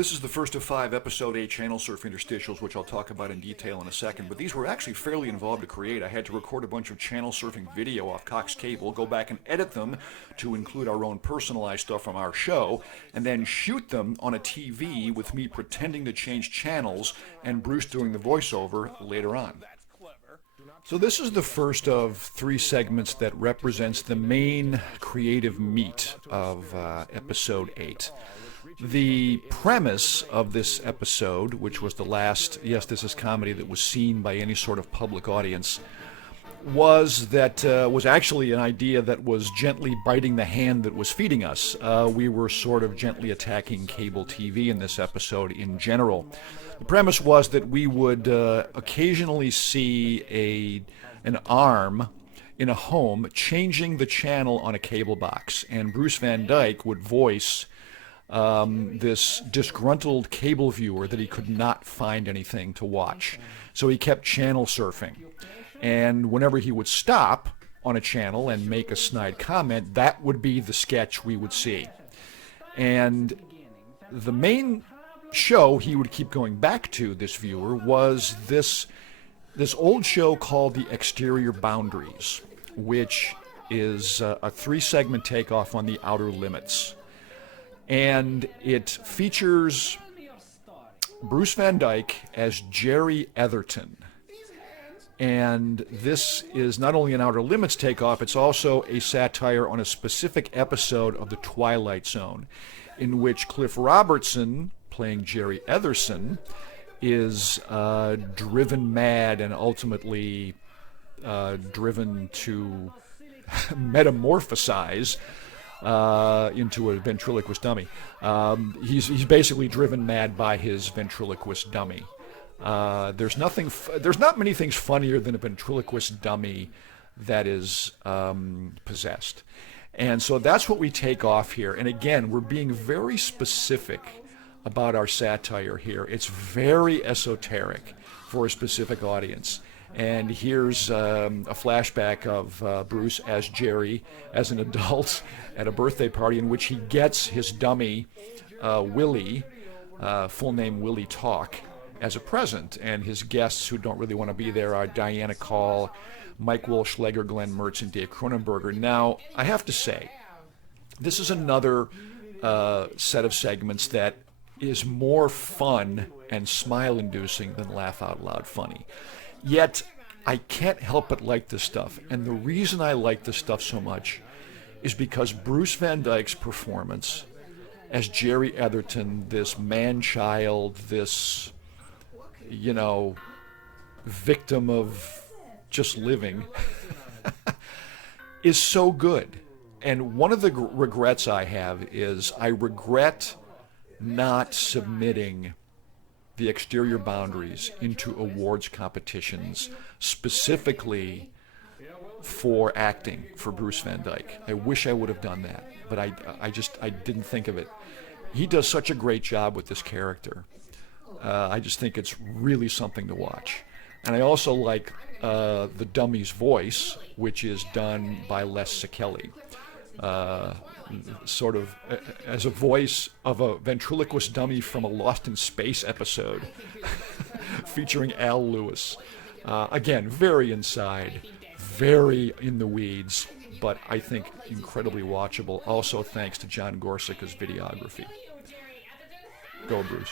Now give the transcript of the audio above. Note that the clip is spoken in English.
This is the first of 5 episode 8 channel surf interstitials, which I'll talk about in detail in a second, but these were actually fairly involved to create. I had to record a bunch of channel surfing video off Cox Cable, go back and edit them to include our own personalized stuff from our show, and then shoot them on a TV with me pretending to change channels and Bruce doing the voiceover later on. So this is the first of 3 segments that represents the main creative meat of episode 8. The premise of this episode, which was the last Yes, This Is Comedy that was seen by any sort of public audience, was actually an idea that was gently biting the hand that was feeding us. We were sort of gently attacking cable TV in this episode in general. The premise was that we would occasionally see an arm in a home changing the channel on a cable box, and Bruce Van Dyke would voice this disgruntled cable viewer that he could not find anything to watch. So he kept channel surfing. And whenever he would stop on a channel and make a snide comment, that would be the sketch we would see. And the main show he would keep going back to, this viewer, was this old show called The Exterior Boundaries, which is a 3-segment takeoff on The Outer Limits. And it features Bruce Van Dyke as Jerry Etherton. And this is not only an Outer Limits takeoff, it's also a satire on a specific episode of the Twilight Zone, in which Cliff Robertson, playing Jerry Etherson, is driven mad and ultimately driven to metamorphosize into a ventriloquist dummy. He's basically driven mad by his ventriloquist dummy. There's not many things funnier than a ventriloquist dummy that is possessed. And so that's what we take off here. And again, we're being very specific about our satire here. It's very esoteric for a specific audience. And here's a flashback of Bruce as Jerry, as an adult, at a birthday party in which he gets his dummy, Willie, full name Willie Talk, as a present. And his guests who don't really want to be there are Diana Call, Mike Wolschlager, Glenn Mertz, and Dave Cronenberger. Now, I have to say, this is another set of segments that is more fun and smile-inducing than laugh-out-loud funny. Yet, I can't help but like this stuff. And the reason I like this stuff so much is because Bruce Van Dyke's performance as Jerry Etherton, this man-child, this, victim of just living, is so good. And one of the regrets I have is I regret not submitting The Exterior Boundaries into awards competitions specifically for acting for Bruce Van Dyke. I wish I would have done that, but I didn't think of it. He does such a great job with this character. I just think it's really something to watch. And I also like the dummy's voice, which is done by Les Szekely. Sort of as a voice of a ventriloquist dummy from a Lost in Space episode featuring Al Lewis. Again, very inside, very in the weeds, but I think incredibly watchable. Also thanks to John Gorsica's videography. Go, Bruce.